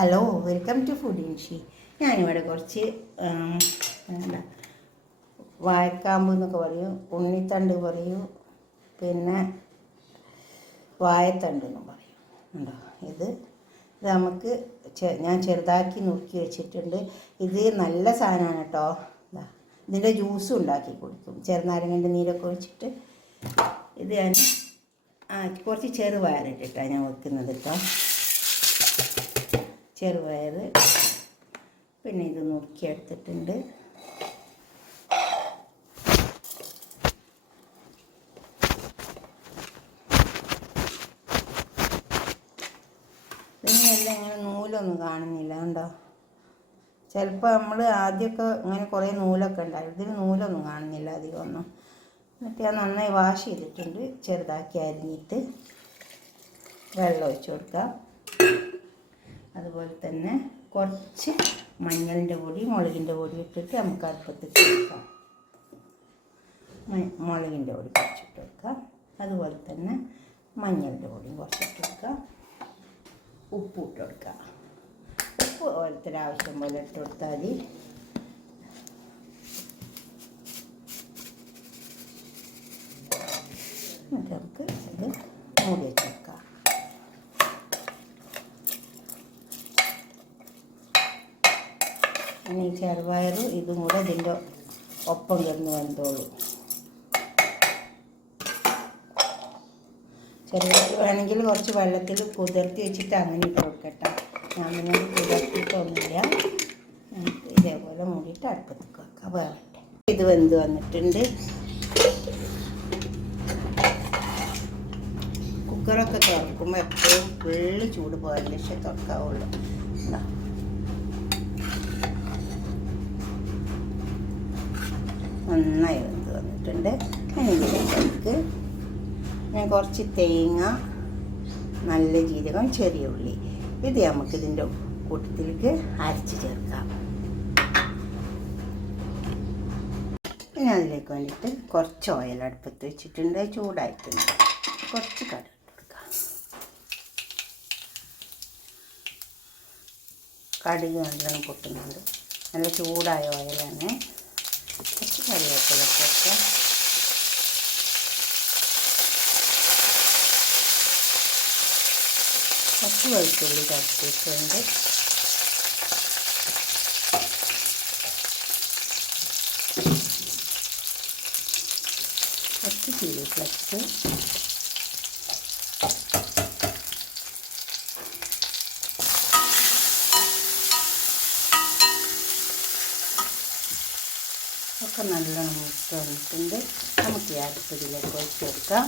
Hello, welcome to food ഇൻഷി. ഞാനിവിടെ കുറച്ച് എന്താ വാഴക്കാമ്പ് എന്നൊക്കെ പറയും, ഉണ്ണിത്തണ്ട് പറയും, പിന്നെ വാഴത്തണ്ട് എന്നും പറയും. ഉണ്ടോ ഇത് നമുക്ക് ഞാൻ ചെറുതാക്കി നുറുക്കി വെച്ചിട്ടുണ്ട്. ഇത് നല്ല സാധനമാണ് കേട്ടോ. ഇതിൻ്റെ ജ്യൂസും ഉണ്ടാക്കി കൊടുക്കും, ചെറുനാരങ്ങൻ്റെ നീരൊക്കെ ഒഴിച്ചിട്ട്. ഇത് ഞാൻ കുറച്ച് ചെറുപയറിട്ടിട്ടാണ് ഞാൻ വെക്കുന്നത് കേട്ടോ. ചെറുപയർ, പിന്നെ ഇത് നുറുക്കിയെടുത്തിട്ടുണ്ട്. ഇതിനെല്ലാം ഇങ്ങനെ നൂലൊന്നും കാണുന്നില്ല, കണ്ടോ. ചിലപ്പോൾ നമ്മൾ ആദ്യമൊക്കെ ഇങ്ങനെ കുറേ നൂലൊക്കെ ഉണ്ടായിരുന്നു, ഇതിന് നൂലൊന്നും കാണുന്നില്ല അധികമൊന്നും. എന്നിട്ട് ഞാൻ നന്നായി വാഷ് ചെയ്തിട്ടുണ്ട്. ചെറുതാക്കി അരിഞ്ഞിട്ട് വെള്ളം ഒഴിച്ച് കൊടുക്കാം. അതുപോലെ തന്നെ കുറച്ച് മഞ്ഞളിൻ്റെ പൊടി, മുളകിൻ്റെ പൊടി ഇട്ടിട്ട് നമുക്ക് അടുപ്പത്തിട്ട് കൊടുക്കാം. മുളകിൻ്റെ പൊടി കുറച്ചിട്ട് കൊടുക്കാം. അതുപോലെ തന്നെ മഞ്ഞളിൻ്റെ പൊടിയും കുറച്ചിട്ട് കൊടുക്കാം. ഉപ്പ് ഇട്ട് കൊടുക്കാം. ഉപ്പ് ഓരോരുത്തർ ആവശ്യം പോലെ ഇട്ട് കൊടുത്താൽ മതി. എന്നിട്ട് നമുക്ക് ഇത് മൂടി വെച്ച് കൊടുക്കാം. ഇനി ചെറുപയറും ഇതും കൂടെ ഇതിൻ്റെ ഒപ്പം കിടന്ന് വെന്തോളൂ. ചെറുപയർ വേണമെങ്കിൽ കുറച്ച് വെള്ളത്തിൽ കുതിർത്തി വെച്ചിട്ട് അങ്ങനെ ഇട്ട് കൊടുക്കട്ടെ. ഞാൻ പിന്നെ കുതിർത്തിയിട്ടൊന്നുമില്ല. ഇതേപോലെ മൂടിയിട്ട് അടുപ്പത്തേക്ക് വെക്കാം, വേവട്ടെ. ഇത് വെന്ത് വന്നിട്ടുണ്ട്. കുക്കറൊക്കെ തുറക്കുമ്പോൾ എപ്പോഴും ഫുള്ള് ചൂട് പോയാൽ പക്ഷേ തുറക്കാവുള്ളൂ. നന്നായി വെന്ത് വന്നിട്ടുണ്ട്. അതിലേക്ക് ഞാൻ കുറച്ച് തേങ്ങ, നല്ല ജീരകം, ചെറിയ ഉള്ളി ഇത് നമുക്ക് ഇതിൻ്റെ കൂട്ടത്തിലേക്ക് അരച്ച് ചേർക്കാം. പിന്നെ അതിലേക്ക് വേണ്ടിയിട്ട് കുറച്ച് ഓയിൽ അടുപ്പത്ത് വെച്ചിട്ടുണ്ട്, ചൂടായിട്ടുണ്ട്. കുറച്ച് കടുക് ഇട്ട് കൊടുക്കാം. കടുക് നല്ലോണം പൊട്ടുന്നുണ്ട്. നല്ല ചൂടായ ഓയിലാണ്. കുറച്ച് കറിവേപ്പില ചേർക്കാം. കുറച്ച് വെളുത്തുള്ളി ചതച്ചിട്ടുണ്ട്. കുറച്ച് ചില്ലി ഫ്ലെക്സ്, ഒക്കെ നല്ലോണം മൂത്ത് വന്നിട്ടുണ്ട്. നമുക്ക് ഈ അടുപ്പത്തിലേക്ക് ഒഴിച്ച് കൊടുക്കാം.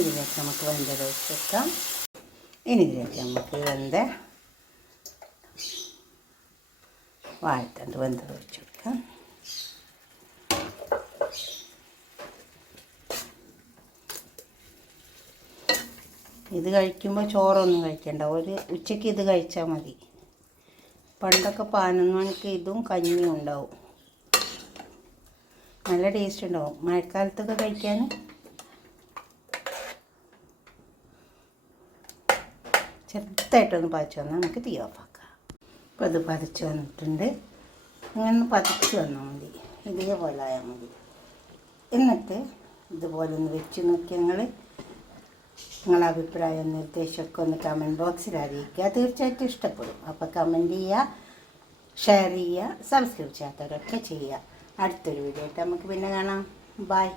ഇതിലേക്ക് നമുക്ക് വെന്തത് ഒഴിച്ച് കൊടുക്കാം. ഇനി ഇതിലേക്ക് നമുക്ക് വാഴത്തണ്ട് വെന്തത് ഒഴിച്ച് കൊടുക്കാം. ഇത് കഴിക്കുമ്പോൾ ചോറൊന്നും കഴിക്കണ്ട, ഒരു ഉച്ചയ്ക്ക് ഇത് കഴിച്ചാൽ മതി. പണ്ടൊക്കെ 11 മണിക്ക് ഇതും കഞ്ഞിയും ഉണ്ടാവും. നല്ല ടേസ്റ്റ് ഉണ്ടാവും മഴക്കാലത്തൊക്കെ കഴിക്കാൻ. ചെറുതായിട്ടൊന്ന് പതിച്ച് വന്നാൽ നമുക്ക് തീ ഓഫാക്കാം. അപ്പോൾ ഇത് പതിച്ച് വന്നിട്ടുണ്ട്. ഇങ്ങനെ പതിച്ച് വന്നാൽ മതി, ഇതേപോലെ ആയാൽ മതി. എന്നിട്ട് ഇതുപോലെ ഒന്ന് വെച്ച് നോക്കി നിങ്ങളെ അഭിപ്രായം നിർദ്ദേശമൊക്കെ ഒന്ന് കമൻറ്റ് ബോക്സിൽ അറിയിക്കുക. തീർച്ചയായിട്ടും ഇഷ്ടപ്പെടും. അപ്പോൾ കമൻറ്റ് ചെയ്യുക, ഷെയർ ചെയ്യുക, സബ്സ്ക്രൈബ് ചെയ്യാത്തവരൊക്കെ ചെയ്യുക. അടുത്തൊരു വീഡിയോ ആയിട്ട് നമുക്ക് പിന്നെ കാണാം. ബൈ.